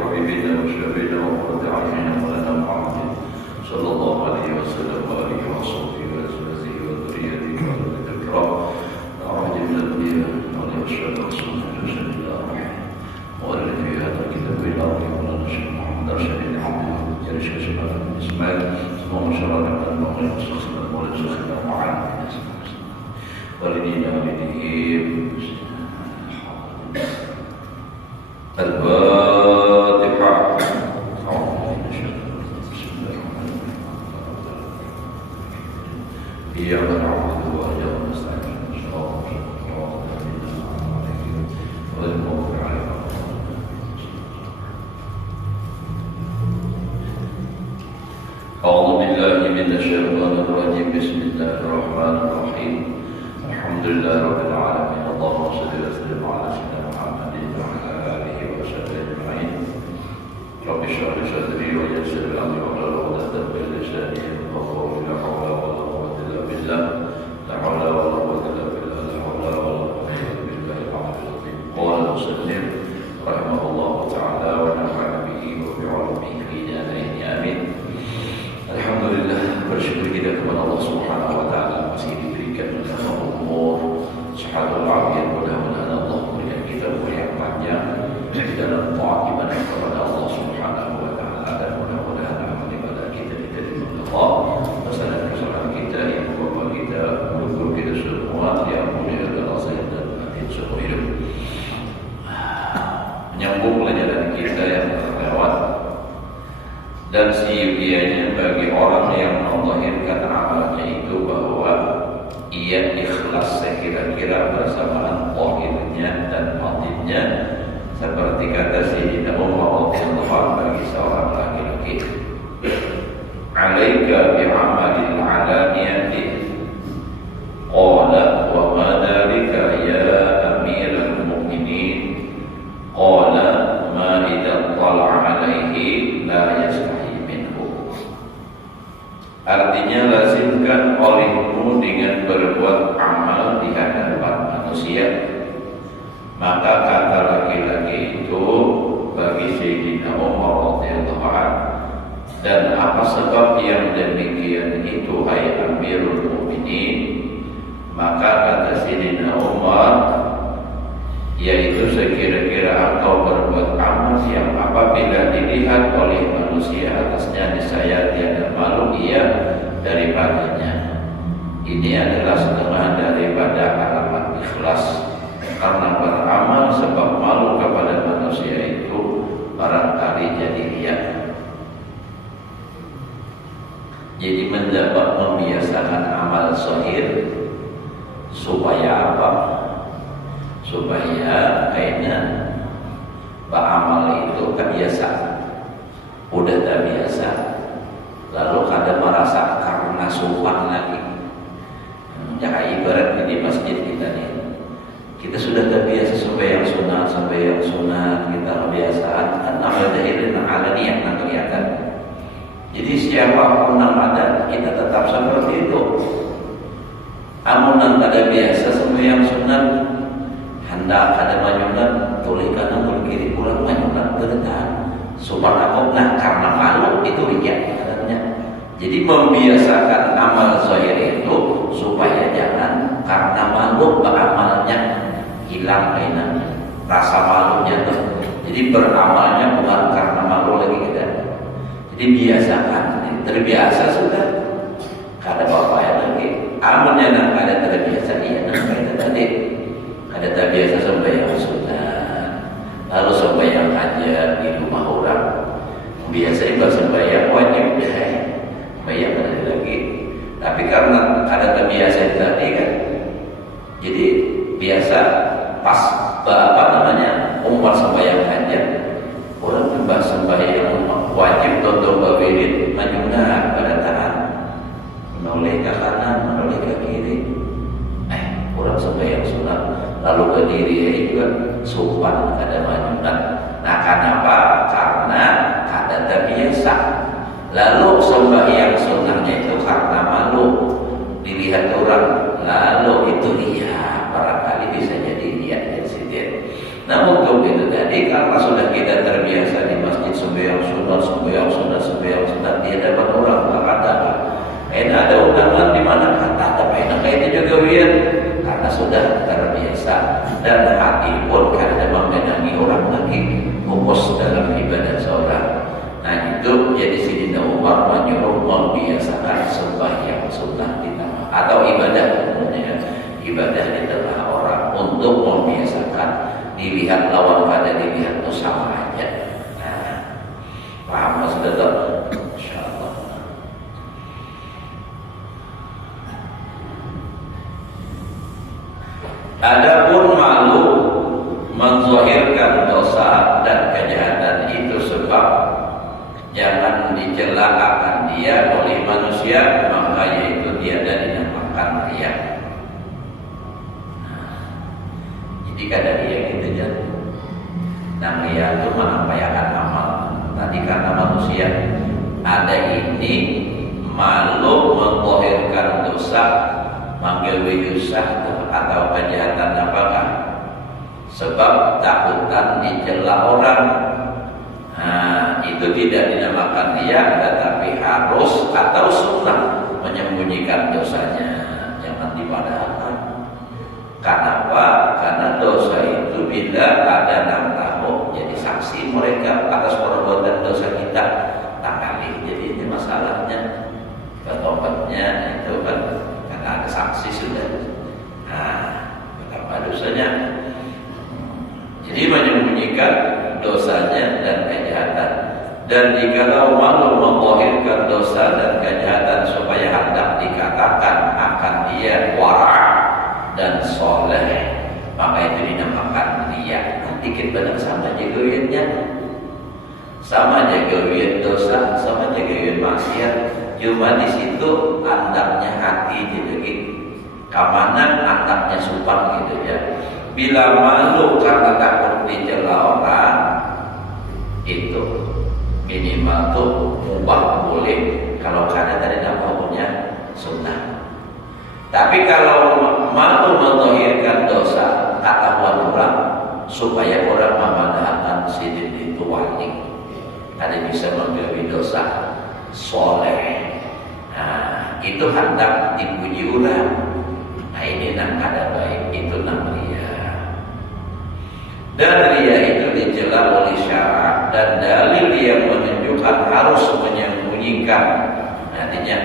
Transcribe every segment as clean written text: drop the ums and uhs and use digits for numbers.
وحبيبنا وشفينا وقرة أعيننا مولانا محمد صلى الله عليه وسلم وآله وصحبه وأزواجه وذريته وأولاد الكرام نعوذ من الأنبياء والأشهاد والسنة رسول الله والذي في هذا الكتاب إلى مولانا الشيخ محمد رشيد بن عبد جل شأنه بن إسماعيل ثم شرع لنا المولى وشخصنا المولى شيخنا معاذ والدينا والديهم الفاتحة. إياك نعبد وإياك نستعين أعوذ بالله من الشيطان الرجيم بسم الله الرحمن الرحيم الحمد لله رب العالمين اللهم صل وسلم على سيدنا محمد وعلى آله وصحبه أجمعين رب اشرح لي صدري ويسر لي أمري واحلل عقدة من لساني يفقهوا قولي لا حول ولا قوة إلا بالله لا حول ولا قوة إلا بالله لا حول ولا قوة إلا بالله العلي العظيم. قال المصنف رحمه الله تعالى ونفعنا به وبعلومه في دارين آمين. Alhamdulillah, bersyukur kita kepada Allah Subhanahu wa taala masih diberikan nikmat umur, sehat walafiat. Mudah-mudahan Allah memberikan kita umur yang panjang di dalam taat ibadah kepada Allah Subhanahu wa taala, dan mudah-mudahan amal ibadah kita diterima Allah. Kesalahan-kesalahan kita, ibu bapa kita, guru kita semua diampuni oleh Allah dan batin seumur hidup. Menyambung pelajaran kita yang terlewat, dan siogianya bagi orang yang melahirkan amalnya itu bahwa ia ikhlas sekira-kira bersamaan zahirnya dan batinnya, seperti kata Sayyidina Umar radhiyallahu anhu bagi seorang laki-laki, "Alaika bi'amalil 'alaniyati." Qala wa ma dzalika ya amiral mu'minin? Qala ma idza tala'a 'alaihi la yastahi. Artinya, lazimkan olehmu dengan berbuat amal di hadapan manusia. Maka kata laki-laki itu bagi Sayyidina Umar radhiyallahu anhu, dan apa sebab yang demikian itu hai Amirul Mukminin? Maka kata Sayyidina Umar, yaitu sekira-kira engkau berbuat amal yang apabila dilihat oleh manusia atasnya niscaya tiada malu ia daripadanya. Ini adalah setengah daripada alamat ikhlas, karena beramal sebab malu kepada manusia itu barangkali jadi riya. Jadi mendapat membiasakan amal zahir supaya apa? Supaya kayaknya beramal itu kebiasa, udah terbiasa, lalu kadang merasa karena sumpah lagi. Jangan ibarat di masjid kita nih, kita sudah terbiasa sampai yang sunat, kita kebiasaan kan amal zahir dan alani yang kelihatan. Jadi siapapun yang ada kita tetap seperti itu. Amun kada biasa sampai yang sunat, hendak ada majunan, toleh kanan toleh kiri pulang majunan terdekat. Subhanallah, karena malu itu riya katanya. Jadi membiasakan amal zahir itu supaya jangan karena malu beramalnya hilang rasa malunya tuh. Jadi beramalnya bukan karena malu lagi kita. Jadi biasakan, terbiasa sudah. Kada apa-apa lagi. Amalnya nak ada terbiasa iya nak itu tadi. Ada terbiasa sembahyang sunat, lalu sembahyang hajat di rumah orang. Biasanya kalau sembahyang wajib deh, sembahyang ada lagi. Tapi karena ada terbiasa tadi kan, jadi biasa pas umpah sembahyang hajat, orang membahas sembahyang wajib tonton bawirin majuna pada tahan, menoleh ke kanan, menoleh ke kiri. Orang sembahyang sunat lalu berdiri juga sopan kada majunan. Nah, kenapa? Karena kada terbiasa. Lalu sembahyang sunatnya itu karena malu dilihat orang, lalu itu dia barangkali bisa jadi dia. Namun untuk itu tadi karena sudah kita terbiasa di masjid masjid sembahyang sunat, dia dapat orang kata ada undangan di mana kata tapi enak itu juga wian karena sudah terbiasa dan hati pun karena memenangi orang lagi fokus dalam ibadah seorang. Nah itu jadi Sayyidina Umar menyuruh membiasakan sembahyang sunat di tengah atau ibadah umumnya, ibadah di tengah orang untuk membiasakan dilihat lawan pada dilihat itu sama aja. Nah, paham maksudnya tuh? Insyaallah. Adapun malu menzahirkan dosa dan kejahatan itu sebab jangan dicela akan dia oleh manusia, maka yaitu tiada dinamakan riya. Jadi kata dia gitu jadi namanya itu menampakkan amal. Tadi karena manusia ada ini malu menzahirkan dosa, manggil dosa atau kejahatan apakah? Sebab takutan dicela orang. Nah, itu tidak dinamakan riya, tetapi harus atau sunnah menyembunyikan dosanya, jangan dipadahkan. Kenapa? Karena dosa itu bila ada 6 tahun jadi saksi mereka atas perbuatan dosa kita tangani. Jadi ini masalahnya ketobatnya itu kan karena ada saksi sudah. Nah, betapa dosanya. Jadi menyembunyikan dosanya dan kejahatan. Dan jikalau malu menzahirkan dosa dan kejahatan supaya hendak dikatakan akan dia wara' dan soleh, maka itu dinamakan riya. Dikit banyak sama jagawiannya, sama jagawian dosa, sama jagawian maksiat. Cuma di situ andaknya hati gitu, kamanan andaknya sumpah gitu ya. Bila malu karena takut dicela orang, itu minimal tuh mubah boleh. Kalau karena tadi namanya sunnah. Tapi kalau malu menzahirkan dosa, ketahuan orang supaya orang memandangkan sidin itu wali, ada bisa menjauhi dosa soleh. Nah, itu hendak dipuji orang. Nah ini nak ada baik, itu nak riya. Dan riya itu dicela oleh syarak dan dalil yang menunjukkan harus menyembunyikan. Artinya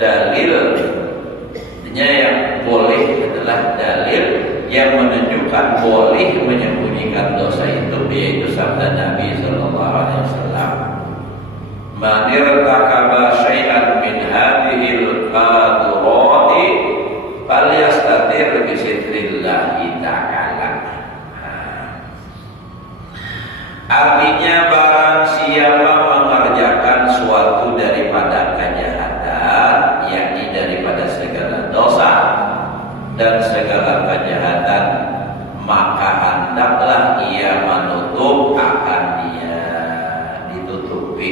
dalilnya yang boleh adalah dalil yang menunjukkan boleh menyembunyikan dosa itu, yaitu sabda Nabi sallallahu alaihi wasallam, "Man irtakaba syai'an min hadhil qadurati falyastatir bi sitrillahi ta'ala." Artinya barang siapa mengerjakan suatu daripada kejahatan, yakni daripada segala dosa dan segala kejahatan, maka hendaklah ia menutup akan dia, ditutupi.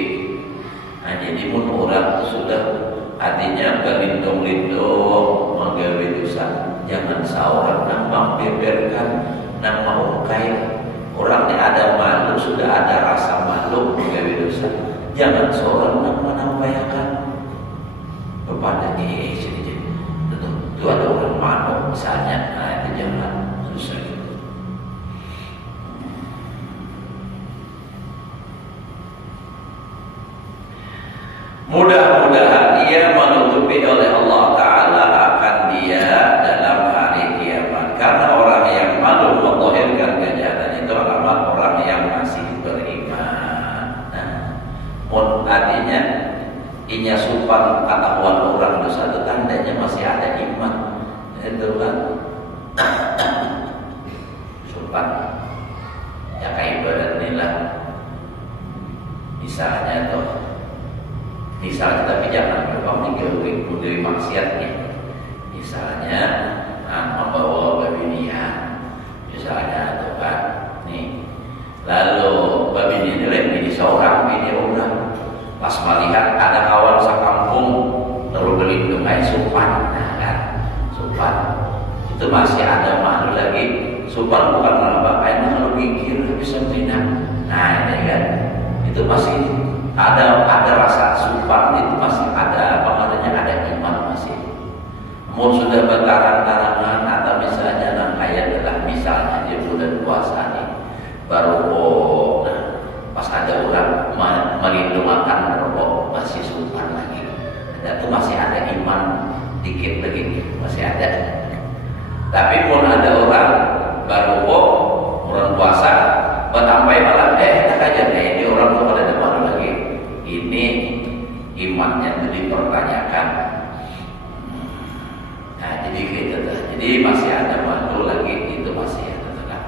Nah, jadi mun orang sudah artinya kelindung-lindung menggawe dosa, jangan seorang nambang beberkan nama ungkai. Orang yang ada malu, sudah ada rasa malu menggawe dosa, jangan seorang menampakkan kepada dia sendiri. Itu ada orang malu misalnya, nah itu jangan susah gitu. Mudah-mudahan ia menutupi oleh Allah Ta'ala akan dia dalam hari kiamat. Karena orang yang malu menzahirkan kejahatan itu adalah orang yang masih beriman. Nah, artinya inya supan ketahuan orang dosa itu tandanya masih ada iman. Itu kan supan ya kayak ibarat inilah. Misalnya tapi jangan berpaming menjadi maksiatnya. Misalnya membawa babinian, misalnya tuh kan nih, lalu babinian ini seorang bini orang, pas melihat ada kawan sekampung terus berlindung kayak supan, nah kan supan itu masih ada malu lagi. Supan bukan malah bapak, malu pikir bisa menang. Nah ini kan itu itu masih ada rasa supan, itu masih ada apa namanya, ada iman masih. Mau sudah bertarang-tarangan atau misalnya kayak adalah misalnya di bulan puasa nih baru nah, pas ada orang melindungi rokok masih supan lagi, itu masih ada iman dikit lagi, masih ada. Tapi pun ada orang baru bulan puasa bertampai malam tak aja ini orang tuh pada demam lagi, ini imannya itu dipertanyakan. Nah jadi gitu tuh. Jadi masih ada malu lagi, itu masih ada tuh.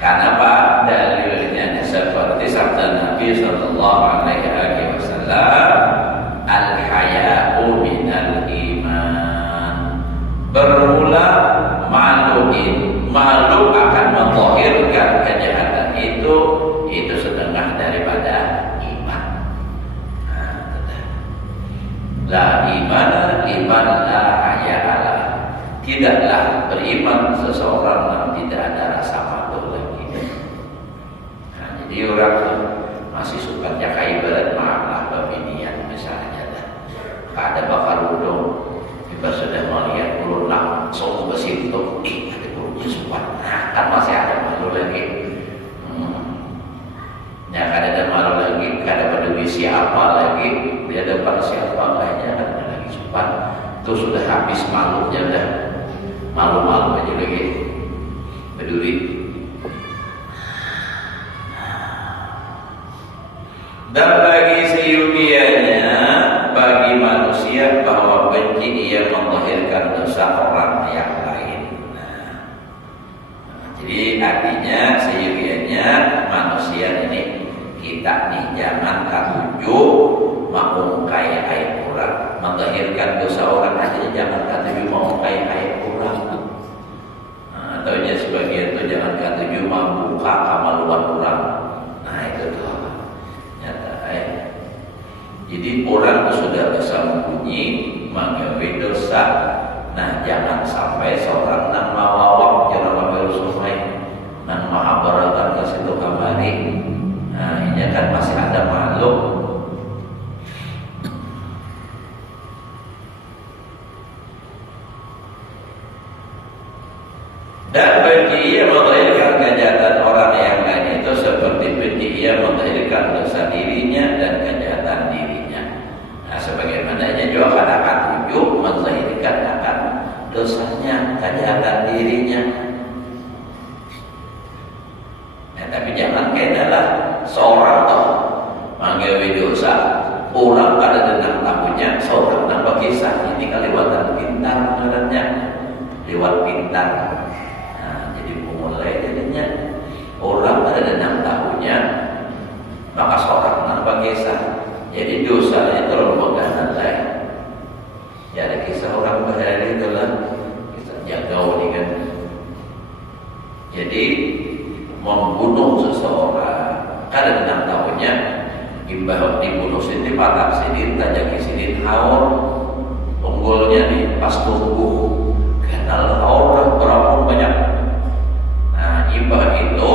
Karena apa? Dalilnya seperti sabda Nabi Sallallahu Alaihi Wasallam, al-haya'u minal iman. Bermula malu akan menzahirkan kejahatan itu setengah daripada iman. La iman la haya'ala. Tidaklah beriman seseorang yang tidak ada rasa malu lagi. Nah, jadi orang masih suka jakai berat maaf babinian misalnya dah. Ada bakar udung, kita sudah melihat bulu langsung ke situ, ada bulunya supan. Nah, kan masih ada malu lagi. Ya kan ada malu lagi, ada peduli siapa lagi, dia depan siapa kayaknya ada lagi supan. Itu sudah habis malunya, udah malu-malu aja lagi peduli. Dan bagi seyukianya, bagi manusia bahwa benci ia melahirkan dosa orang yang lain. Jadi artinya seyukianya manusia ini kita nih jangan katuju mengungkai aib orang, melahirkan dosa orang aja jangan katuju mengungkai aib orang. Atau sebagian itu jangan katuju membuka kemaluan orang. Nah itu tuh. Jadi orang itu sudah bisa membunyi menggawe dosa. Nah jangan sampai seorang nang mawawak jangan menggawe sungai nang mahabarakan ke situ kamari. Nah ini kan masih ada makhluk. Dan bagi ia melahirkan kejahatan orang yang lain itu seperti bagi ia melahirkan dosa dirinya dan kejahatan dirinya. Nah sebagaimananya juga akan tujuh melahirkan akan dosanya, kejahatan dirinya. Nah tapi jangan kenalah seorang toh menggawe dosa, orang pada dendam tamunya, seorang nambah kisah ini kelewatan pintar sebenarnya, lewat pintar. Mulai jadinya orang pada dendam tahunya, maka seorang nambah kisah. Jadi dosa itu rombongan lain. Ya ada kisah orang berhari itulah kisah jagau ini kan. Jadi membunuh seseorang, kada dendam tahunya, imbah dibunuh sini patah sini, tajaki sini haur, unggulnya nih pas tumbuh, kenal haur berapa banyak. Imbah itu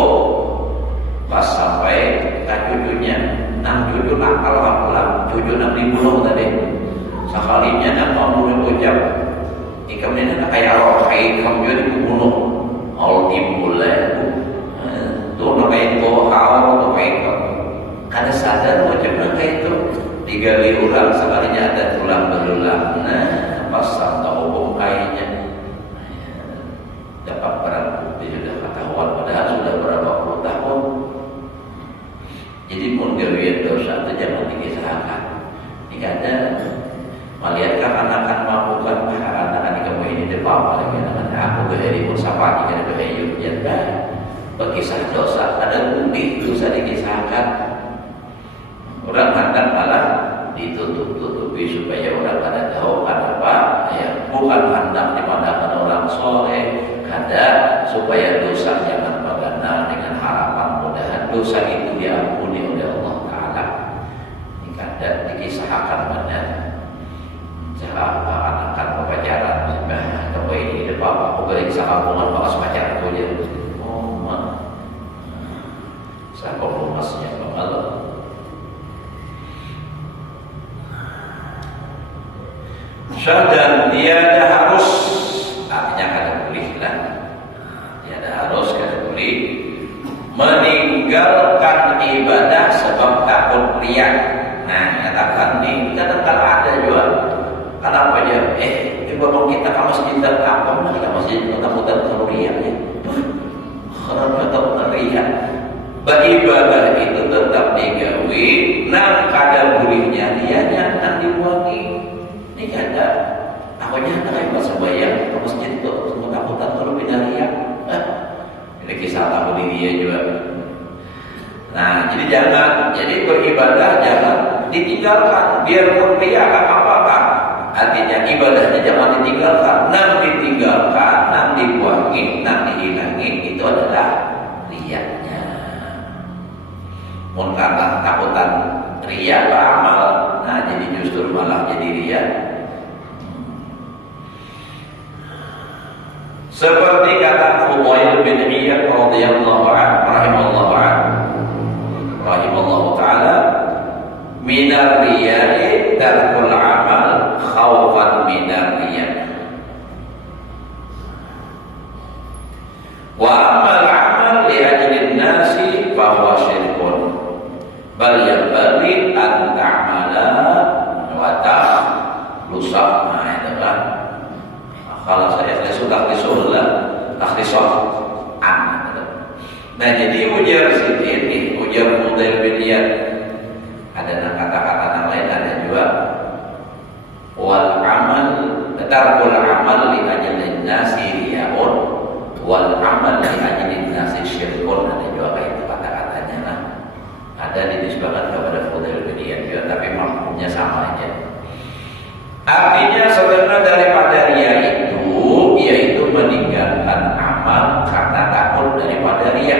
pas sampai ke cucunya, cucu nakal pulang, cucu nak dibunuh tadi. Sekalinya nak membunuh ucap, ikam ini nak kayak roh ikam juga dibunuh, all dimulai. Tuh nak kayak itu kau tuh kayak ikam. Kada sadar ucapnya kayak itu digali ulang sekalinya ada tulang belulang. Nah pas sampai hukum kayaknya dapat barang bukti sudah ketahuan padahal sudah berapa puluh tahun. Jadi menggawian dosa itu jangan dikisahkan. Jika ada melihatkan anak-anak mabukan anak-anak kamu ini depan lagi anak-anak aku berhari bersama jika berhayut jangan berkisah dosa ada bukti dosa dikisahkan. Orang hendak malah ditutup-tutupi supaya orang pada tahu kenapa ya bukan hendak dipandangkan orang soleh. Ada supaya dosa jangan bergana dengan harapan mudahan dosa itu diampuni oleh Allah Ta'ala. Ini kada dikisahkan benar. Cara anak-anak pacaran, apa ini depan aku beri sakampungan bakas pacaran aku dia. Oh, mak. Saya masnya pengalah. dan tiada harus, artinya kada boleh lah, tiada harus, kada boleh meninggalkan ibadah sebab takut riya. Nah, katakan nih, kadang-kadang ada juga, kenapa aja? Bapak kita ke masjid dan apa? Mana kita masjid ketakutan kalau riya ya? Kenapa ketakutan riya? Beribadah itu tetap digawi, nang kada bolehnya rianya nang dibuangi. Ini kada. Takutnya ada kayak pas sembahyang ke masjid itu ketakutan kalau pindah riya. Ini kisah tahu diri dia juga. Nah, jadi jangan, jadi beribadah jangan ditinggalkan, biarpun riya apa-apa. Artinya ibadahnya jangan ditinggalkan, nang ditinggalkan, nang dibuangi, nang dihilangi, itu adalah riyanya. Mun karena takutan riya beramal, nah jadi justru malah jadi riya. Seperti kata Fudail bin Iyad radhiyallahu anhu, rahimahullahu taala, minar riya'i tarkul amal khaufan minar riya'. Wa amal amal li ajlin nasi fa huwa syirkun. Bal yanbaghi an ta'mala wa takhlusa. Nah, itu kan. Kalau saya sudah disuruh takhlisah. Nah, jadi ujar sini, ujar Fudail bin Iyad, ada kata-kata yang lain, ada juga wal amal tarkul amal li ajlin nasi riya'un wal amal li ajlin nasi syirkun. Ada juga kayak itu kata-katanya. Nah, ada dinisbahkan kepada Fudail bin Iyad juga, tapi maksudnya sama aja. Artinya sebenarnya daripada riya itu yaitu meninggalkan amal karena takut daripada riya.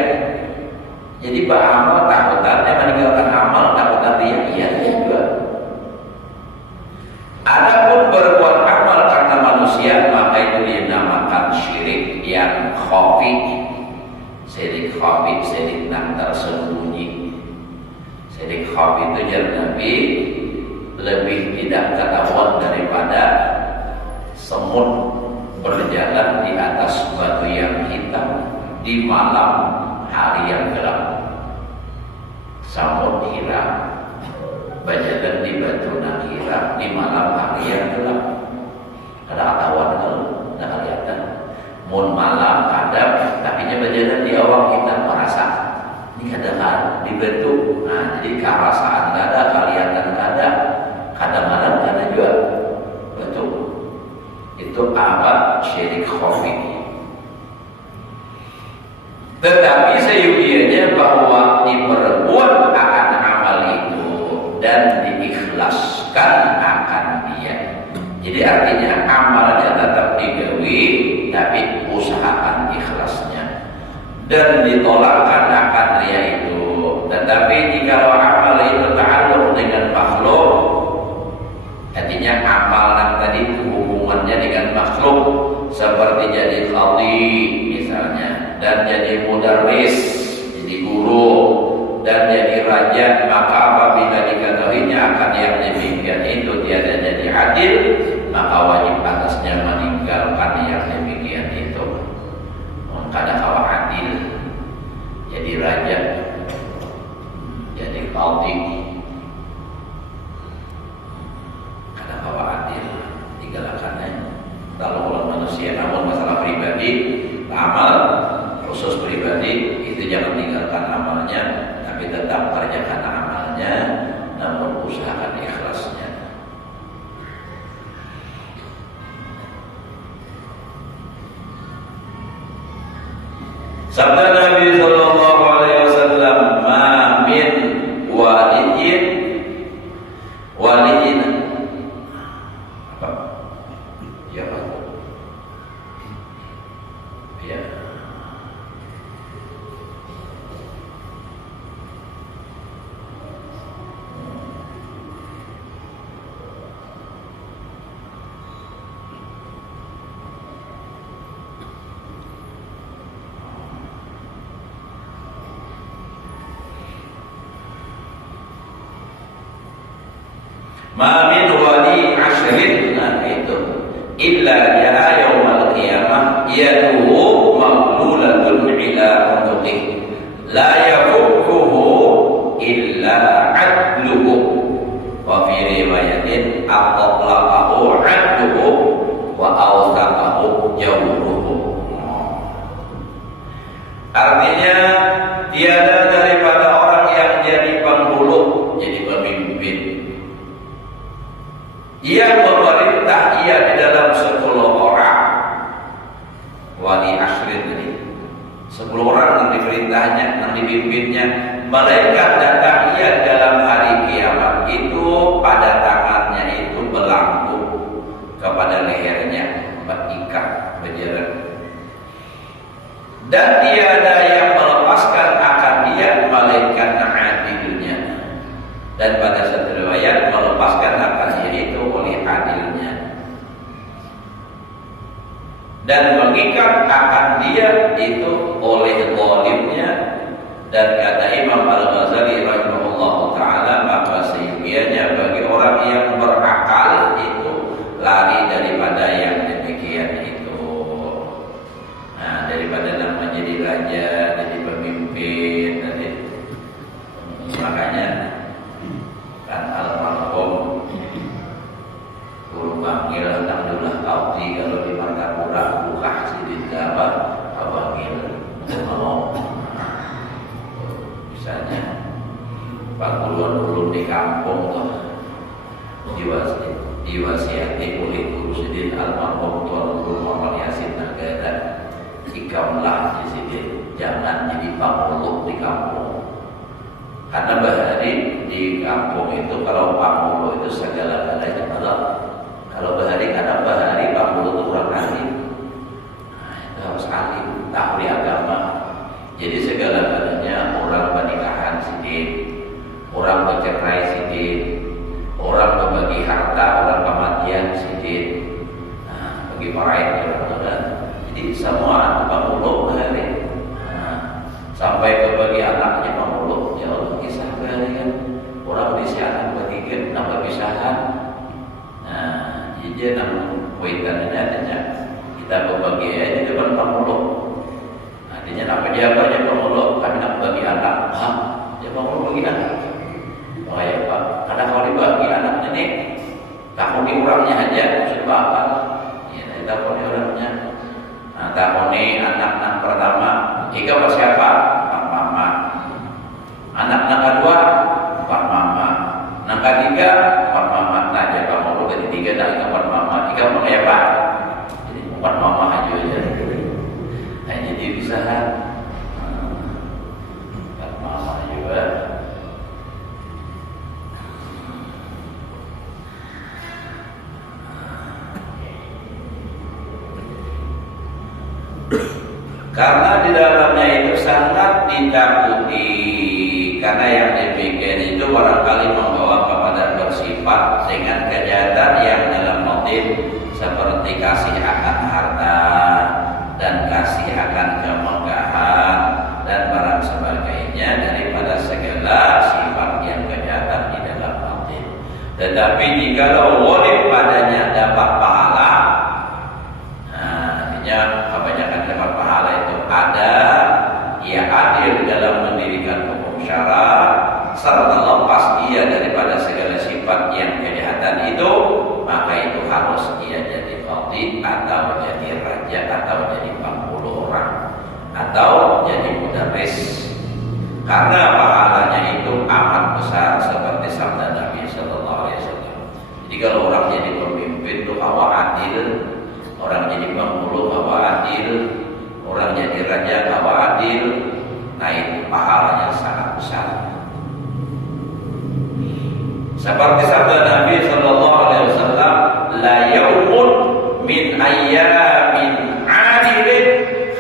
Jadi beramal takutannya meninggalkan amal takutan riya, iya juga. Adapun berbuat amal karena manusia, maka itu dinamakan syirik yang khafi. Syirik khafi, syirik yang tersembunyi. Syirik khafi itu jar Nabi lebih tidak ketahuan daripada semut berjalan di atas batu yang hitam di malam hari yang gelap. Semut hilang berjalan di batu yang hitam di malam hari yang gelap. Kada ketahuan kalau tidak kelihatan. Mun malam kadang tapinya berjalan di awang hitam merasa ini kadang di batu. Nah, jadi kerasaan kada, kelihatan kada. Kadang-kadang ada juga betul. Itu apa? Syirik khafi. Tetapi seyudianya bahwa diperbuat akan amal itu dan diikhlaskan akan dia. Jadi artinya amalnya tetap digawi, tapi usahakan ikhlasnya. Dan ditolakkan akan riya itu. Tetapi jika amal itu ta'alluq dengan makhluk, artinya amal yang tadi hubungannya dengan makhluk, seperti jadi qadhi misalnya, dan jadi mudarris, jadi guru, dan jadi raja, maka apabila diketahuinya akan yang demikian itu tiada jadi adil, maka wajib atasnya meninggalkan yang demikian itu. Kada kawa adil, jadi raja, jadi qadhi, kalau orang manusia, namun masalah pribadi, amal khusus pribadi itu jangan tinggalkan amalnya, tapi tetap kerjakan amalnya, namun usahakan ikhlasnya. Sabda Nabi Sallallahu Alaihi Wasallam, "Ma min walidin apa? Ya Pak. Ya. Ma min wali ashrin, nah itu, illa ja'a yaumal qiyamah yaduhu maqlulatun ila unuqih la yafukkuhu illa adluhu, wa fi riwayatin aqlaqahu adluhu wa awsaqahu jawruhu. Artinya tiada daripada orang yang jadi penghulu, jadi pemimpin, ia memerintah ia di dalam 10 orang, wali ashrin ini 10 orang yang diperintahnya, yang dipimpinnya, malaikat datang ia di dalam hari kiamat itu pada tangannya itu belangku, kepada lehernya berikat berjerat, dan tiada yang melepaskan akan dia malaikat adilnya, dan pada satu riwayat melepaskan akan dia itu oleh adilnya, dan mengikat akan dia itu oleh zalimnya. Dan kata Imam Al-Ghazali rahimahullah ta'ala, maka sehingga bagi orang yang berakal itu lari daripada yang demikian itu. Nah, daripada nama jadi raja, jadi pemimpin, jadi makanya kan almarhum guru panggil Abdullah Qadhi kalau di Martapura buka sidin apa panggil mau misalnya Pak ulun di kampung tuh diwasiati oleh guru sidin almarhum Tuan Guru Muhammad Yasin Nagara, ikamlah di sini, jangan jadi pamulu di kampung. Karena bahari di kampung itu kalau pamulu itu segala-galanya, kalau bahari karena bahari pamulu itu kurang alim. Nah, itu harus alim, tahu di agama. Jadi segala-galanya orang pernikahan sidin, orang bercerai sidin, orang berbagi harta, orang kematian sidin. Nah, bagi para yang jadi semua pamulu bahari. Sampai ke bagi anaknya pamulu, ya Allah kisah bahari orang di anak bertiga nambah pisahan. Nah, jadi namun kuitannya adanya kita berbagi aja di depan pamulu. Artinya nama dia banyak pamulu, kami nak bagi anak. Dia pamulu bagi anak. Oh ya Pak, kadang kalau dibagi anaknya nih, tahun orangnya aja sudah apa? Ya, tahun orangnya. Nah, tahun ini anak pertama, tiga siapa? Pak Mama. Anak kedua, Pak Mama. Anak ketiga, Pak Mama. Nah, jadi Pak Mama ketiga dan Pak Mama. Tiga mana ya Pak? Jadi Pak Mama aja. Nah, jadi bisa Pak Mama juga. Karena di dalamnya itu sangat ditakuti, karena yang demikian itu barangkali membawa kepada bersifat dengan kejahatan yang dalam motif seperti kasih akan harta dan kasih akan kemegahan dan barang sebagainya daripada segala sifat yang kejahatan di dalam motif. Tetapi jikalau wali padanya dapat pahala, artinya kebanyakan dapat pahala itu ada ia adil dalam mendirikan hukum syara serta lepas ia daripada segala sifat yang kejahatan itu, maka itu harus ia jadi qadhi atau jadi raja atau jadi penghulu orang atau jadi mudarris, karena pahalanya itu amat besar seperti sabda Nabi sallallahu alaihi wasallam. Jadi kalau orang jadi pemimpin itu hawa adil, orang jadi penghulu hawa adil, orang jadi raja hawa adil, nah itu pahalanya sangat besar. Seperti sabda Nabi sallallahu alaihi wasallam, la yaumun min ayyamin adilin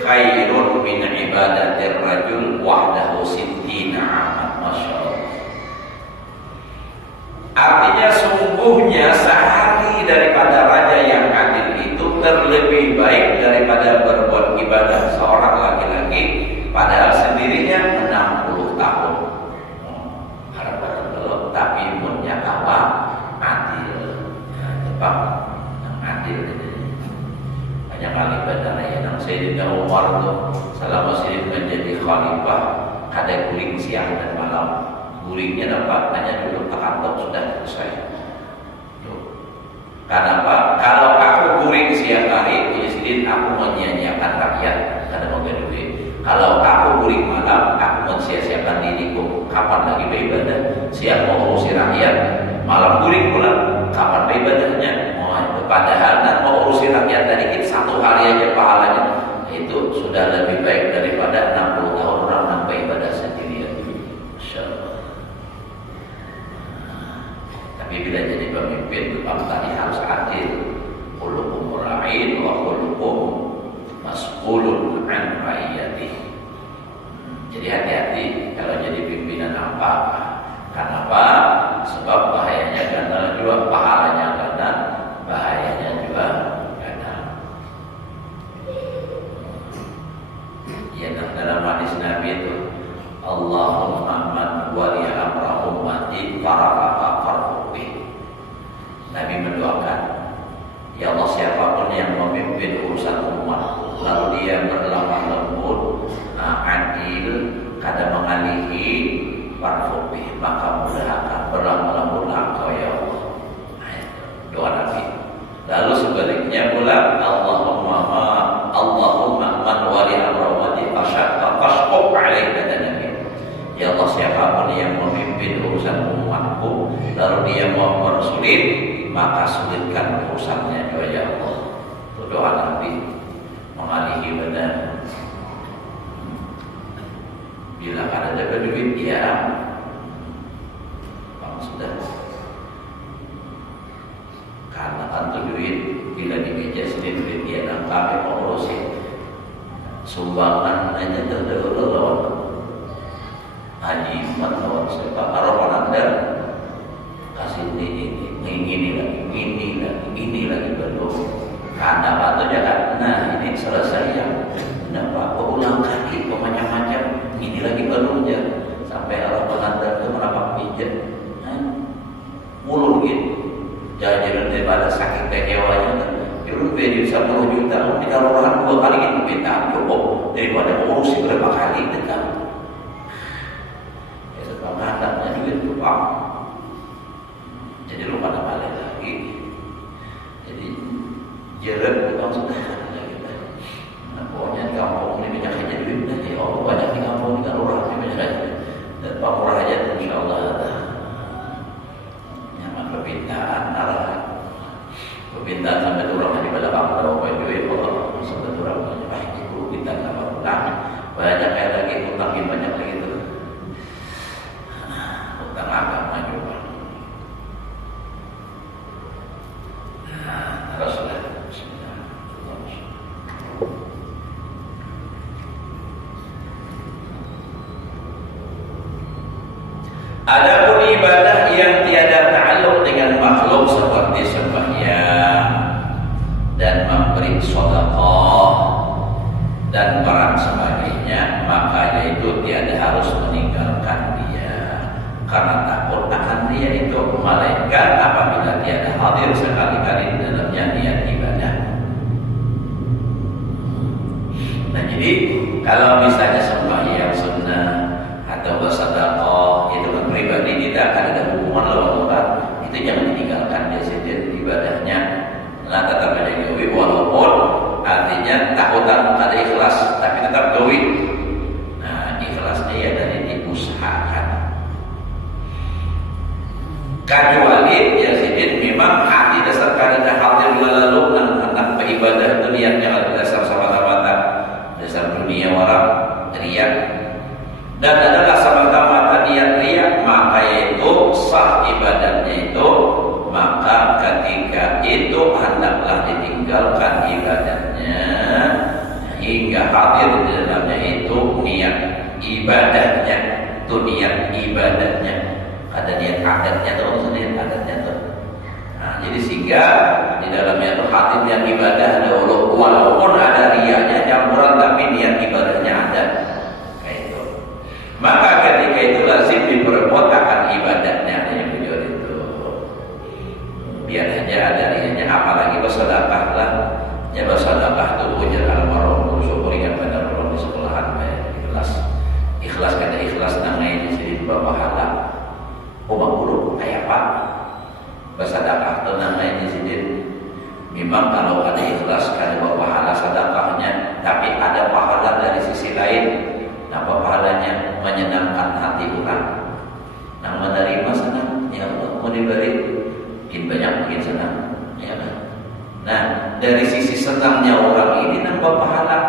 khairun min ibadatir rajul wahdahu sittina aman. Masyaallah. Artinya sungguhnya sehari daripada raja yang adil itu terlebih baik daripada berbuat ibadah seorang laki-laki padahal sendirinya 60 tahun. Harap-harap tapi punya kawan adil. Sayyidina Umar tuh selama Sayyidina menjadi khalifah kada guling siang dan malam. Gulingnya dapat hanya duduk takantok sudah selesai. Kenapa? Kalau aku guling siang hari, jadi aku menyia-nyiakan rakyat karena mau duit. Kalau aku guling malam, aku mensia-siakan diriku. Kapan lagi beribadah? Siang mau urusi rakyat, malam guling pula. Kapan beribadahnya? Padahal mau urusi rakyat tadi kita satu hari aja pahalanya. Itu sudah lebih baik daripada 60 tahun orang nambah ibadah sendirian. Masya Allah. Tapi bila jadi pemimpin tadi harus adil. Kullukum ra'in wa kullukum mas'ulun an ra'iyatih. Jadi hati-hati kalau jadi pimpinan apa? Kenapa? Sebab bahayanya ganda juga, pahalanya ganda, bahayanya juga ganda. Ya, dalam hadis Nabi itu, Allahumma man wali amra ummati farafaqa farfuqih. Nabi mendoakan, ya Allah, siapapun yang memimpin urusan umat lalu dia berlemah lembut, adil, kada mengalihi, farfuqih, maka mudahkan, berlemah lembutlah engkau ya Allah. Doa Nabi. Lalu sebaliknya pula, Allahumma man wali amra ummati fashaqqa alaihi, kata Nabi. Ya Allah, siapapun yang memimpin urusan umatku lalu dia mau bersulit, maka sulitkan urusannya ya Allah. Itu doa Nabi mengalihi benar. Bila ada dapat duit, ya bang sudah. Karena tentu duit bila di meja sendiri duit dia dan kami mengurusi sumbangan hanya terdahulu lawan haji lawan siapa arwah anda kasih ini lagi belum. Karena batu jangan. Nah ini selesai yang kenapa berulang kali macam-macam. Ini lagi belum ya. Sampai arwah pengantar itu merapak pijat. Mulur gitu. Jalan daripada sakit kekewanya. Itu beri 10 juta. Kita orang 2 kali itu minta cukup daripada mengurusi berapa kali dekat. Ya sebab ngadapnya duit itu pak. Jadi lu pada balik lagi. Jadi jerat kita sudah ada kita. Nah, pokoknya di kampung ini banyak aja duit. Jadi banyak di kampung ini kan orang ini banyak aja. Dan Pak Murah aja insya Allah ada. Nyaman perpindahan arah. Perpindahan sampai turun di bawah kampung berapa duit kalau sampai turun banyak lagi perpindahan sama utang. Banyak kayak lagi utang banyak lagi itu. Utang agama juga. Adapun ibadah yang tiada ta'alluq dengan makhluk seperti sembahyang dan memberi sedekah dan barang sebagainya, maka itu tiada harus meninggalkan dia karena takut akan dia itu, melainkan apabila tiada hadir sekali-kali di dalamnya niat ibadah. Nah jadi kalau misalnya sembahyang sunnah atau bersedekah itu kan pribadi kita akan ada hubungan lawan orang, itu jangan ditinggalkan dia sendiri ibadahnya. Nah tetap menjadi walaupun artinya takutan ada ikhlas tapi tetap gawi. Nah ikhlasnya ya dari diusahakan. Kecuali ya sedikit memang hati dasar karena hadir lalu anak beribadah itu niatnya dasar semata-mata dasar dunia orang riak dan adalah semata-mata niat riak, maka yaitu sah ibadahnya itu, maka ketika itu hendaklah ditinggalkan ibadahnya hingga hadir di dalamnya itu niat ibadahnya, itu niat ibadahnya. Ada niat adatnya tuh, sendiri adatnya tuh. Nah, jadi sehingga di dalamnya tuh hati niat ibadah dahulu, walaupun ada riaknya campuran, tapi niat ibadahnya ada. Kayak itu. Maka ketika itu lazim diperbuat akan ibadahnya yang beliau itu. Biar aja ada riaknya, apalagi bersedekah lah. Ya bersedekah itu ujar al-marhum ikhlas nangai jadi bapahala. Oma guru kayak apa? Bersedekah tuh nangai jadi. Memang kalau ada ikhlas ada pahala sedekahnya, tapi ada pahala dari sisi lain. Nah, pahalanya menyenangkan hati orang. Nah, menerima senang, ya Allah mau diberi, mungkin banyak mungkin senang, ya kan? Nah, dari sisi senangnya orang ini nambah pahala,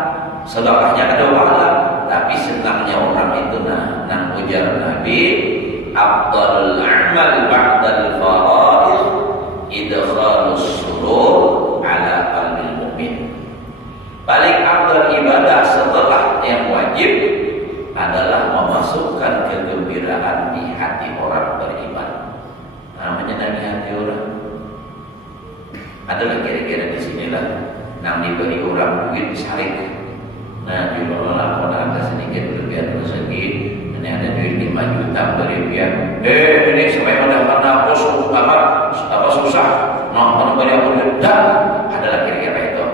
sedekahnya ada pahala, tapi senangnya orang itu nah ujar Nabi, afdalul a'mal ba'dal fara'id idkhalus surur ala qalbil mu'min. Paling afdal ibadah setelah yang wajib adalah memasukkan kegembiraan di hati orang beriman. Namanya dari hati orang. Adalah kira-kira di sinilah nang diberi orang duit sarik. Nah, di bawah ada sedikit berlebihan rezeki. Ini ada duit 5 juta berlebihan. Ini supaya mendapatkan apa susah. Nah, kalau beri aku duit adalah kira-kira itu.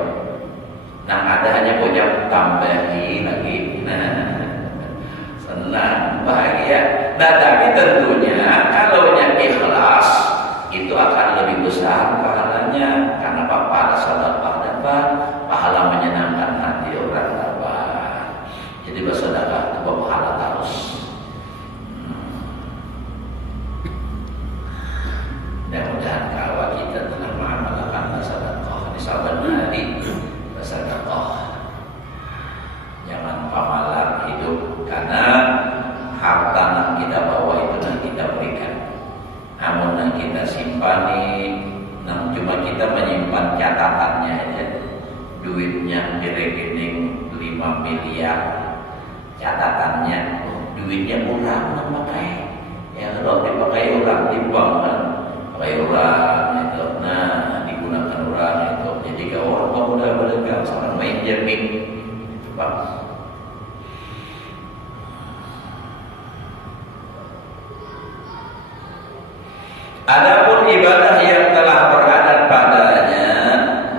Nah, ada hanya banyak tambahi lagi. Nah, senang, bahagia. Nah, tapi tentunya kalau yang ikhlas itu akan lebih besar pahalanya, karena pahala sedekah dapat, pahala menyenangkan hati orang dapat. Jadi bersedekah itu pahala terus. Mudah-mudahan kalau kita telah mengamalkan sedekah di saban hari bersedekah. Jangan pamalan hidup, karena harta yang kita bawa itu yang kita berikan. Namun yang kita simpani, cuma kita menyimpan catatannya aja. Duitnya di rekening 5 miliar, catatannya duitnya kurang memakai. Ya kalau dipakai orang di bank kan, pakai orang itu, nah digunakan orang itu. Jadi kalau orang udah berdekat sama main jamin, bang. Adapun ibadah yang telah beradat padanya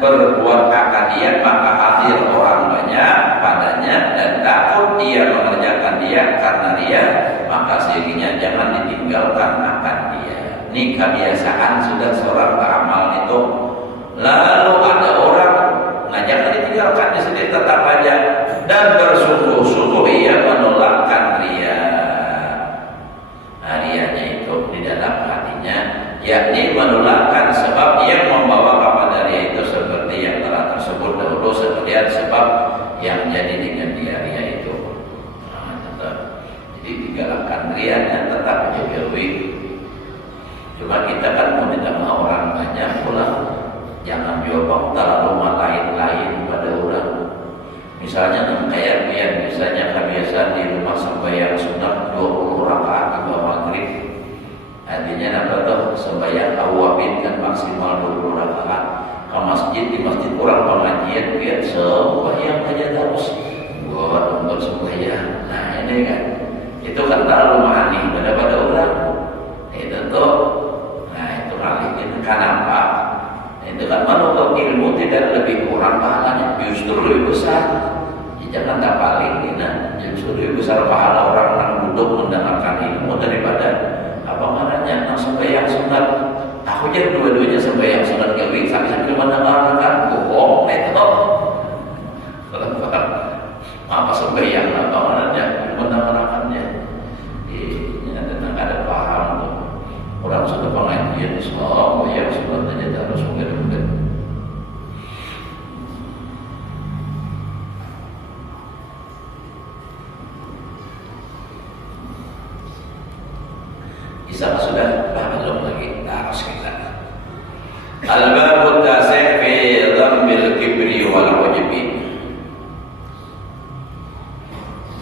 berbuat akan dia, maka hadir orang banyak padanya dan takut dia mengerjakan dia karena dia, maka sehingga jangan ditinggalkan akan dia. Ini kebiasaan sudah seorang beramal itu. Lalu ada orang, nah jangan ditinggalkan di sini, tetap aja dan bersungguh-sungguh ia menolakkan ria. Rianya itu di dalam hatinya, yakni menolakkan sebab yang membawa kepada ria itu seperti yang telah tersebut dahulu, seperti sebab yang jadi dengan ria itu. Nah, jadi digalakkan rianya tetap dijauhi. Cuma kita kan meminta orang banyak pula, jangan jawab terlalu lain-lain pada orang. Misalnya kayak biar misalnya kebiasaan di rumah sembahyang sunat 20 rakaat di bawah maghrib. Artinya apa tuh? Sembahyang awabin kan maksimal 20 rakaat. Ke masjid, di masjid kurang pengajian, biar sembahyang aja terus. Buat untuk sembahyang. Nah ini kan, itu kan terlalu manis pada orang. Itu tuh, nah itu kali kenapa? Itu kan menuntut ilmu tidak lebih kurang pahalanya, justru lebih besar. Jangan tak paling, nah justru lebih besar pahala orang yang duduk mendengarkan ilmu daripada apa namanya sembahyang sunat. Aku jadi dua-duanya sembahyang sunat gawi, sampai mendengarkan bohong itu. Apa sembahyang apa namanya mendengarkannya? Ini ada paham tuh. Orang sudah pengajian Islam, yang sunatnya harus mungkin. Bisa sudah belum lagi harus kita. Al-babut tasih fi dhambil kibri wal ujbi.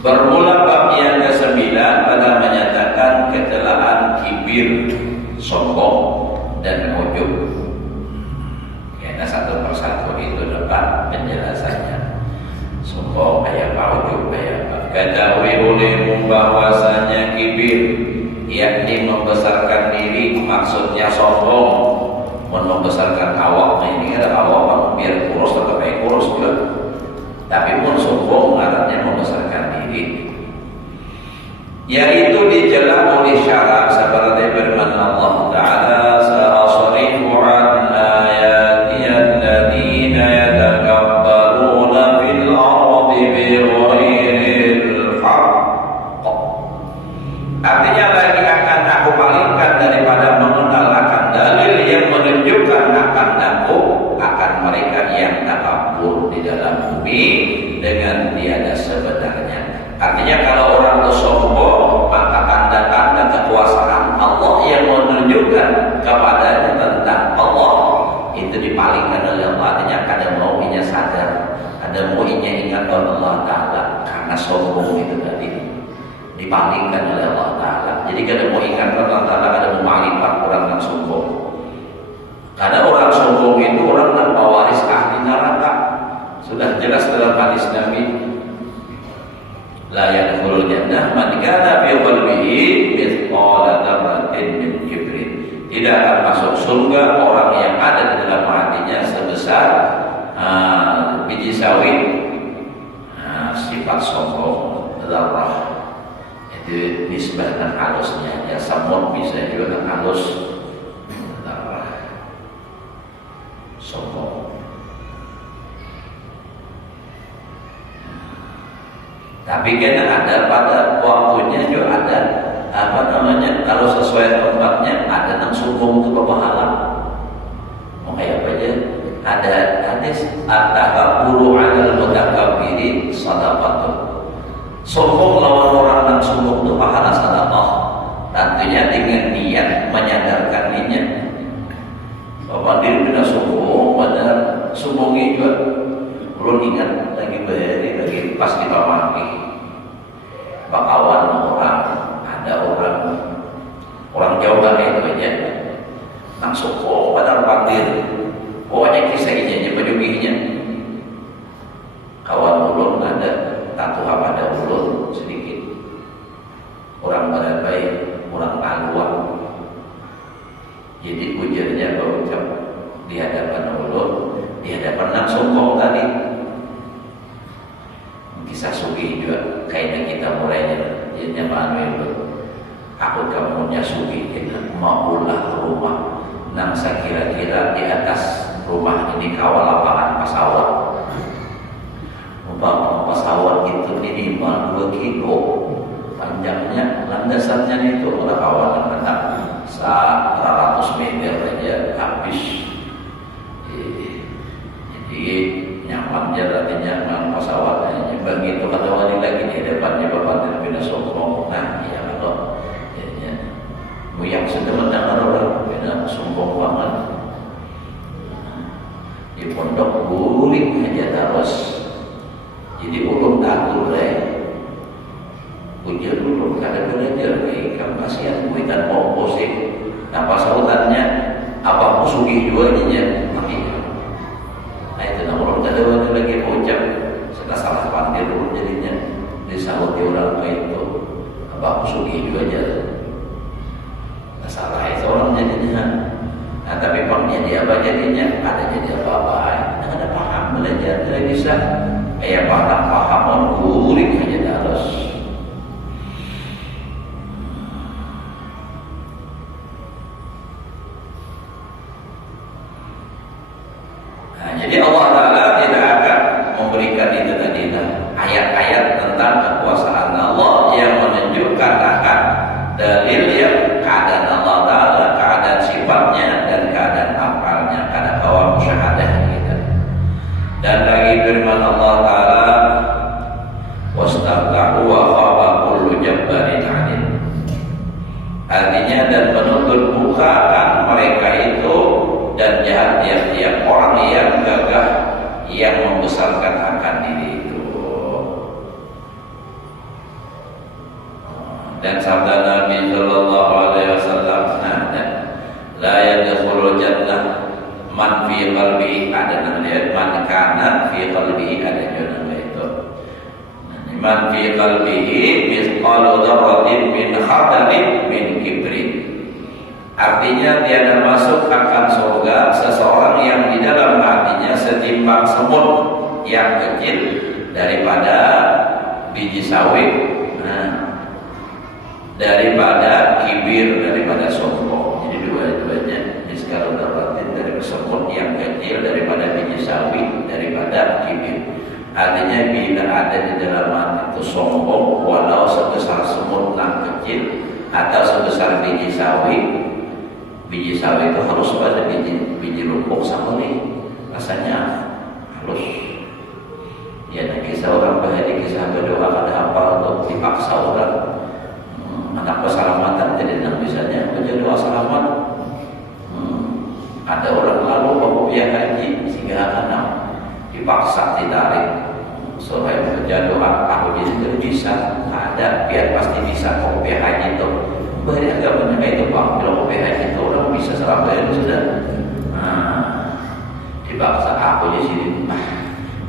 Bermula bab yang ke-9 pada menyatakan kecelaan kibir, sombong dan ujub. Karena satu persatu itu dapat penjelasannya. Sombong kayak apa, ujub kayak apa. Ketahui olehmu bahwasanya kibir, yakni membesarkan diri, maksudnya sombong, membesarkan awak. Nah ini ada awak biar kurus tetap baik kurus juga, tapi sombong artinya membesarkan diri. yaitu dijela oleh syarat seperti firman Allah Ta'ala, sa'asrifu an ayati alladziina yatakabbaruna fil ardi bighairil haqq. Artinya lagi akan aku palingkan daripada mengenalkan dalil yang menunjukkan akan aku akan mereka yang takabur di dalam bumi dengan tiada sebenarnya. Artinya kalau orang itu sombong, maka tanda-tanda kekuasaan Allah yang menunjukkan kepadanya tentang Allah itu dipalingkan oleh Allah. Artinya kadang mau inya sadar, kadang mau inya ingat Allah Ta'ala, karena sombong itu tadi dipalingkan oleh Allah Ta'ala. Jadi kadang mau ingat Allah Ta'ala, kadang mau makrifat orang yang sombong. Karena orang sombong itu orang yang pewaris ahli neraka. Sudah jelas dalam hadis Nabi, la yadkhulul jannah man kana fi qalbihi mithqala dzarratin min kibrin. Tidak akan masuk surga orang yang ada di dalam hatinya sebesar biji sawit sifat sombong, dzarrah. Itu nisbah dan halusnya. Ya samon bisa juga dengan halus, dzarrah, sombong. Tapi kan ada pada waktunya juga ada kalau sesuai tempatnya ada nang sombong itu berpahala. Mau kayak apa aja? Ada hadis at-takabburu 'alal mutakabbirin shadaqatun. Sombong lawan orang nang sombong itu pahala sedekah. Tentunya dengan niat menyadarkan niatnya. Bapak diri benar sombong, benar sombongnya juga. Belum ingat lagi beri lagi pas di pamaki bakawan orang, ada orang jauh kan itu aja langsung pada panggil pokoknya kisah ini pejuginya kawan ulun ada tatu pada ulun sedikit orang badan baik, orang aluan, jadi ujarnya berucap di hadapan ulun, di hadapan nang sombong tadi. Kisah sugi juga kayaknya kita mulainya jadinya manual. Aku kamunya sugi kita maulah rumah nang kira-kira di atas rumah ini kawal lapangan pesawat. Umpama pesawat itu minimal 2 kilo panjangnya, landasannya itu udah kawalan rendah 100 meter aja habis. Jadi nyaman jalannya nyaman pesawatnya. Begitu kata wali lagi di depannya bapak dan bina sombong. Nah ya kalau yang sudah mendengar orang bina sombong banget di pondok guling aja terus. Jadi ulun takut ujian ulun kada belajar kan kasihan kuitan mau posing. Nah pas sautannya apa musuhi juga nya makanya. Nah itu ulun kada lagi ucap setelah salah panggil ulun jadinya disahut di orang itu apa musuhi juga aja. Nah salah itu orang jadinya. Nah tapi pangnya dia apa jadinya ada jadi apa-apa. Nah ada paham belajar tidak bisa. Kayak paham guring aja terus. Nah, jadi Allah Ta'ala tidak akan memberikan itu tadi ayat-ayat tentang kekuasaan Allah yang menunjukkan akan dalil yang keadaan Allah Ta'ala, keadaan sifatnya dan keadaan afalnya, keadaan kawam syahadah gitu. Dan lagi firman Allah Ta'ala wastaqlahu wa khaba kullu jabbarin 'anid. Artinya dan menutup mukakan mereka itu dan jahat tiap-tiap orang yang gagah yang membesarkan akan diri itu. Dan sabda Nabi sallallahu alaihi wasallam, la yadkhulul jannah man fi qalbihi, ada namanya man kana fi qalbihi, ada juga itu. Man fi qalbihi mithqalu dzarratin min khardalin min kibrin. Artinya tiada masuk akan surga seseorang yang di dalam hatinya setimbang semut yang kecil daripada biji sawit. Nah, daripada kibir, daripada sombong. Jadi dua-duanya. Jadi kalau dapatin dari semut yang kecil, daripada biji sawi, daripada kibir. Artinya bila ada di dalam hati itu sombong, walau sebesar semut yang kecil atau sebesar biji sawi itu harus pada biji rumpuk sama nih, rasanya halus. Ya, ada kisah orang bahagia, kisah berdoa ada apa untuk dipaksa orang anak keselamatan jadi tidak bisanya berdoa selamat. Ada orang lalu bawa biaya haji sehingga anak dipaksa ditarik. Soalnya kerja doa aku jadi bisa ada biar pasti bisa kopi haji itu. Bahaya agamanya itu Pak, kalau kopi haji itu orang bisa selamat itu sudah. Dipaksa aku di sini.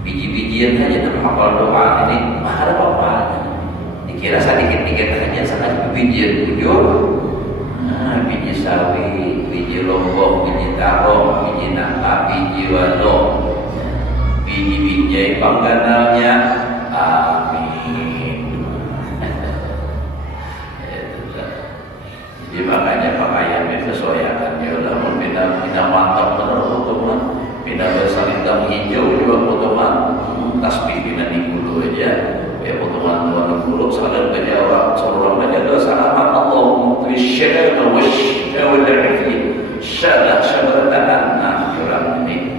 Biji-bijian saja dalam hafal doa ini ada apa-apa. Dikira sedikit-dikit aja sangat bijian bujur. Biji sawi, biji lombok, biji tarong, biji nangka, biji wado, biji-biji pangganalnya. Amin. Jadi makanya pakaian itu sesuaikan. Ya udah pindah mantap benar teman. Pindah bersalindang hijau juga potongan tasbih pindah di bulu aja. Ya potongan warna bulu sekalian baca orang seorang baca doa salamat Allahumma bisyara wa syawal syarah syaratan. Orang ini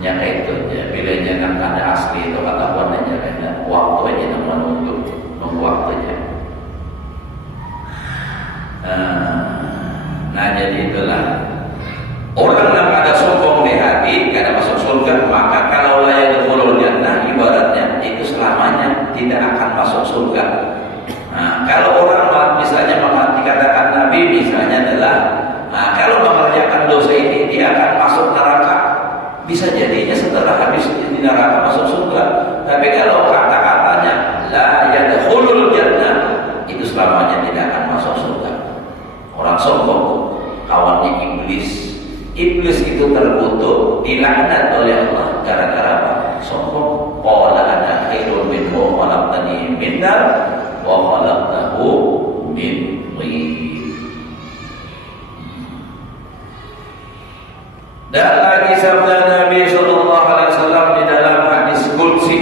yang itu ya bilanya kan ada asli itu kata warnanya kan waktu aja nama nunggu waktu aja. Nah jadi itulah orang yang ada sombong di hati kada masuk surga, maka kalau layak yadkhulul jannah ibaratnya itu selamanya tidak akan masuk surga. Nah, kalau orang misalnya dikatakan Nabi misalnya adalah kalau mengerjakan dosa ini dia akan masuk neraka, bisa jadinya setelah habis di neraka masuk surga. Tapi kalau kata-katanya la yadkhulul jannah itu selamanya tidak akan masuk surga. Orang sombong kawannya iblis. Iblis itu terkutuk, dilaknat oleh Allah gara-gara apa? Sombong. Qala ana khairun minhu khalaqtani min nar wa khalaqtahu min tin. Dan lagi sabda Nabi sallallahu alaihi wasallam di dalam hadis qudsi.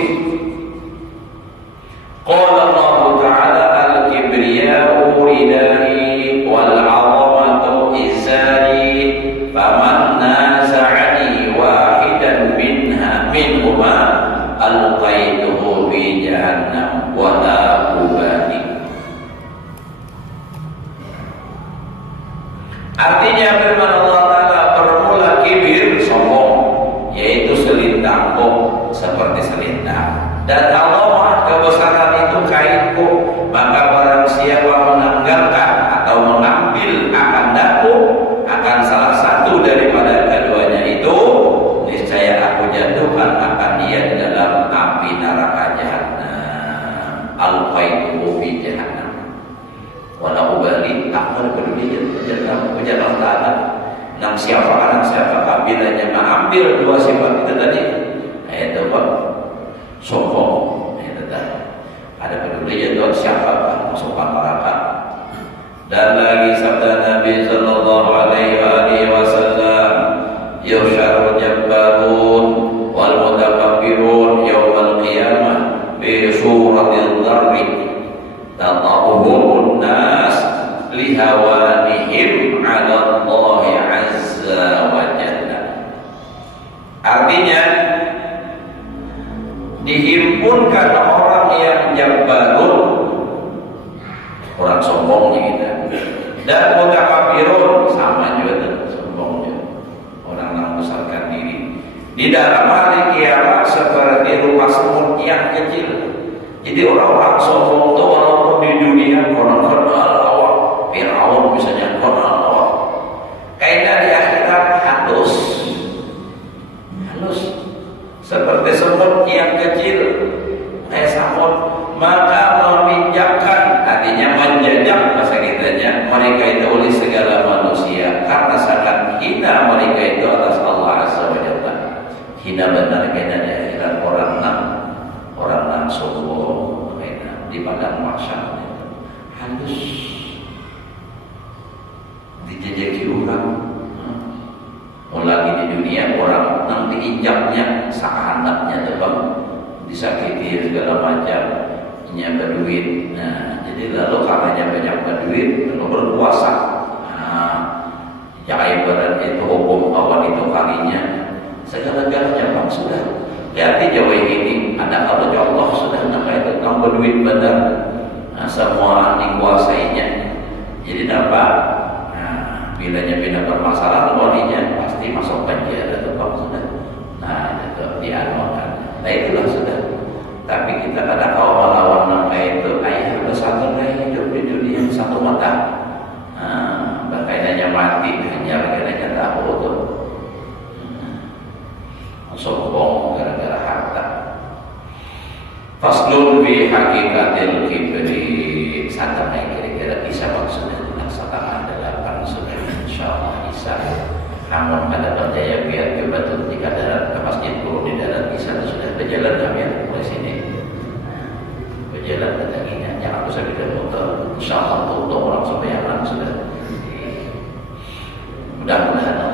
Qala Allah Ta'ala al-kibriya'u ridai wal 'azamatu izari. Faman naza'ani wahidan minhuma alqaituhu fi jahannam wa la ubali. Artinya firman Allah Ta'ala bermula kibir sombong, yaitu selintang seperti selintang, dan Allah kebesaran itu kaitku, maka barang siapa menanggalkan atau mengambil akan daku akan salah satu daripada keduanya itu, niscaya aku jatuhkan akan dia di dalam api neraka jahannam. Al-qaituhu fi jahannam wala ubali. Aku peduli jangan taat. Nang siapa bilanya mengambil dua sifat itu tadi, itu Pak sombong. Itu tadi ada peduli jatuh siapa masuk neraka. Dan lagi sabda Nabi sallallahu alaihi wasallam, yusyarul jabbarun wal mutakabbirun yaumal qiyamah bi suratil dharri tatahumun nas lihawanihim 'ala Allah azza wa jalla. Artinya dihimpunkan orang yang jabbarun, orang sombongnya kita, dan mutakabbirun sama juga sombongnya, orang yang membesarkan diri di dalam hari kiamat seperti rupa semut yang kecil. Jadi orang-orang sombong itu walaupun di dunia konon awak Fir'aun misalnya konon awak, kayaknya di akhirat halus seperti semut yang kecil samut, maka meminjakkan, artinya menjajak bahasa kitanya, mereka itu oleh segala manusia karena sangat hina mereka itu atas Allah Azza wa Jalla. Hina benar kena di akhirat orang sombong di mana padang mahsyar halus dijejaki orang. Mau lagi di dunia orang nanti injaknya seandapnya tebang disakiti segala macam, nyampe duit. Nah, jadi lalu karena banyak duit lalu berkuasa. Ya ibarat itu hukum awal itu kalinya segala-galanya bang sudah. Jadi Jawa ini ada kalau Allah sudah nampak itu tambah duit benar. Nah, semua dikuasainya. Jadi dapat. Nah, bilanya bina bermasalah walinya pasti masuk penjara itu bang sudah. Nah, itu dianukan. Nah itulah sudah. Tapi kita kadang kalau melawan nampak itu ayah bersatu hidup di dunia satu mata. Bakainya mati hanya bakainya tahu tuh sombong gara-gara harta. Faslun bi hakikatil kibri. Santai kira-kira bisa maksudnya dilaksanakan dalam sudah insyaallah bisa. Namun pada percaya biar coba tuh di darat ke masjid dulu di darat bisa sudah berjalan kami mulai sini. Berjalan ke taginya jangan usah kita motor. Insyaallah untuk orang sembahyang sudah. Mudah-mudahan